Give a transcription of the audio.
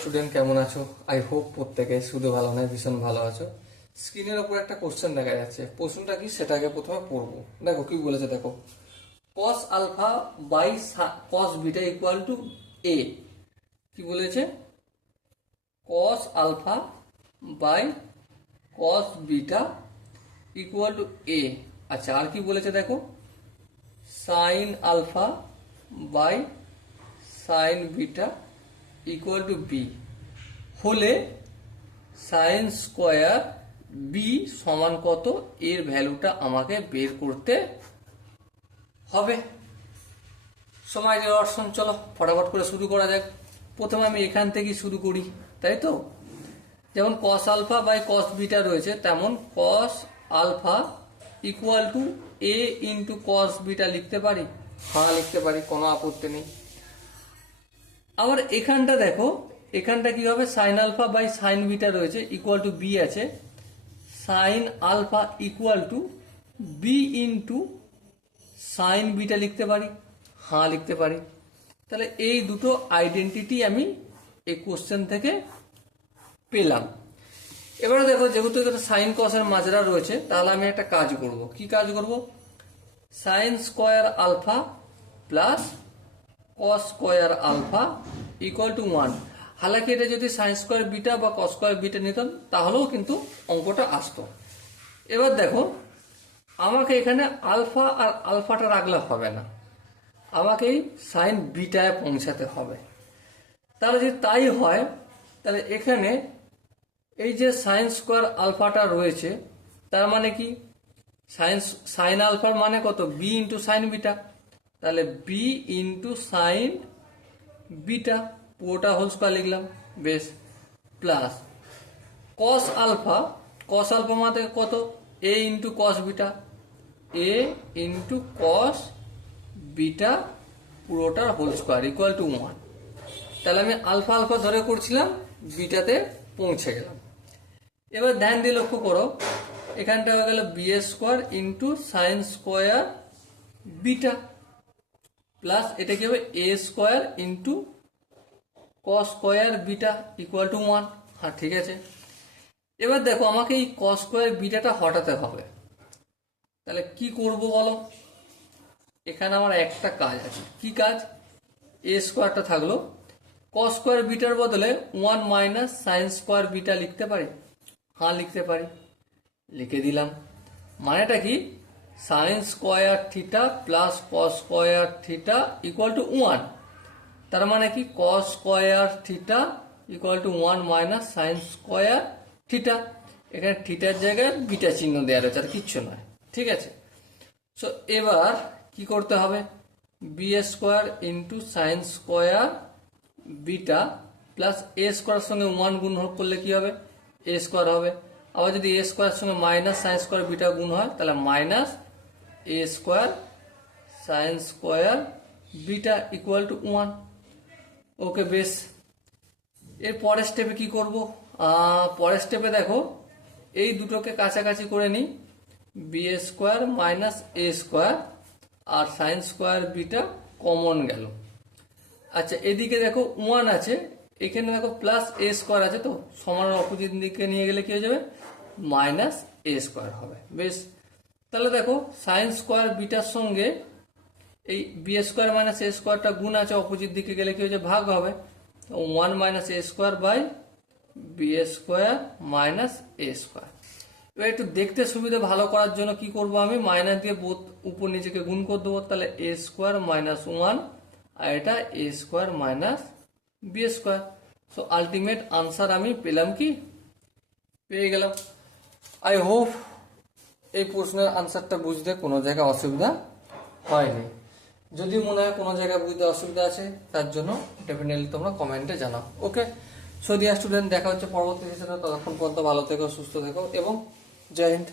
Student কেমন আছো? I hope প্রত্যেকে শুধু ভালো নয়, ভীষণ ভালো আছো। স্ক্রিনের ওপর একটা কোশ্চেন দেখা যাচ্ছে। প্রশ্নটা কি সেটা আগে প্রথমে পড়বো। দেখো কি বলেছে, দেখো cos alpha by cos beta equal to A. কি বলেছে? cos alpha by cos beta equal to A. আচ্ছা, আর কি বলেছে দেখো, sine alpha by sine beta equal to B হলে সাইন স্কোয়ার বি সমান কত, এর ভ্যালুটা আমাকে বের করতে হবে। সময় দর্শন, চলো ফটাফট করে শুরু করা যাক। প্রথমে আমি এখান থেকেই শুরু করি, তাই তো? যেমন cos alpha by cos beta রয়েছে, তেমন cos alpha equal to A into cos beta লিখতে পারি। হ্যাঁ, লিখতে পারি, কোনো আপত্তি নেই। আবার এখানটা দেখো, এখানটা কি হবে, sine alpha by sine beta রয়েছে ইকুয়াল টু বি আছে। Sine alpha equal to B into sine beta লিখতে পারি। হ্যাঁ, লিখতে পারি। তাহলে এই দুটো আইডেন্টিটি আমি এই কোশ্চেন থেকে পেলাম। এবারে দেখো, যেহেতু এখানে সাইন কসের মাজরা রয়েছে, তাহলে আমি একটা কাজ করব। কি কাজ করব? Sine square alpha plus cos square alpha equal to 1। হালাকি এটা যদি সাইন স্কোয়ার বিটা বা কস স্কোয়ার বিটা নিতাম তাহলেও কিন্তু অঙ্কটা আসতো। এবার দেখো, আমাকে এখানে আলফা আর আলফাটা রাখলে হবে না, আমাকে এই সাইন বিটায় পৌঁছাতে হবে। তাহলে যদি তাই হয়, তাহলে এখানে এই যে সাইন স্কোয়ার আলফাটা রয়েছে, তার মানে কি, সাইন আলফার মানে কত, বি ইন্টু সাইন বিটা। তাহলে বি ইন্টু সাইন বিটা পুরোটা হোল স্কোয়ার লিখলাম, বেশ। Plus cos alpha, cos alpha মানে কত, A into cos beta, A into cos beta পুরোটার হোল স্কোয়ার ইকুয়াল টু 1। তাহলে আমি আলফা আলফা ধরে করছিলাম, বিটাতে পৌঁছে গেলাম। এবার ধ্যান দিয়ে লক্ষ্য করো, এখানটা হয়ে গেল B square into sine square beta plus এটা কি হবে, A square into cos square beta equal to 1। হ্যাঁ, ঠিক আছে। এবার দেখো, আমাকে এই কস স্কোয়ার বিটাটা হটাতে হবে। তাহলে কি করব বলো? এখানে আমার একটা কাজ আছে। কি কাজ? এ স্কোয়ারটা থাকলো, কস স্কোয়ার বিটার বদলে 1 মাইনাস সাইন স্কোয়ার বিটা লিখতে পারি। হ্যাঁ, লিখতে পারি, লিখে দিলাম। মানেটা কি, sine square theta plus cos square theta equal to 1। তার মানে কি, cos square theta equal to 1 minus sine square theta. এখানে থিটার জায়গায় বিটা চিহ্ন দেওয়া রয়েছে, আর কিচ্ছু নয়। ঠিক আছে। সো এবার কি করতে হবে, B square into sine square beta plus A square সঙ্গে 1 গুণ করলে কি হবে, এ স্কোয়ার হবে। আবার যদি এ স্কোয়ার সঙ্গে মাইনাস সাইন স্কোয়ার বিটা গুণ হয়, তাহলে minus A square sine square beta equal to 1। ওকে, বেশ। এর পরের স্টেপে কি করব? পরের স্টেপে দেখো, এই দুটোকে কাছাকাছি করে নিই। B square minus A square R sign square beta common গেল। আচ্ছা, এদিকে দেখো 1 আছে, এখানে দেখো প্লাস এ স্কোয়ার আছে, তো সমান অপোজিট দিকে নিয়ে গেলে কি হয়ে যাবে, মাইনাস এ স্কোয়ার হবে। বেশ। তাহলে দেখো, সাইন স্কোয়ার বিটার সঙ্গে এই বি স্কোয়ার মাইনাস এ স্কোয়ারটা গুণ আছে, অপোজিট দিকে গেলে কি হচ্ছে, ভাগ হবে। 1 minus A square by B square minus A square. এবার একটু দেখতে সুবিধা ভালো করার জন্য কি করব, আমি মাইনাস দিয়ে বোথ উপর নিচেকে গুণ করে দেবো। তাহলে এ স্কোয়ার মাইনাস 1 আর এটা A square minus B square. So ultimate answer আমি পেলাম, কি পেয়ে গেলাম। আই হোপ এই প্রশ্নের আনসারটা বুঝতে কোনো জায়গায় অসুবিধা হয়নি। যদি মনে হয় কোনো জায়গায় বুঝতে অসুবিধা আছে, তার জন্য ডেফিনেটলি তোমরা কমেন্টে জানাও। ওকে, সো ডিয়ার স্টুডেন্ট, দেখা হচ্ছে পরবর্তী সেশনে। ততক্ষণ পর্যন্ত ভালো থেকো, সুস্থ থেকো এবং জয় হিন্দ।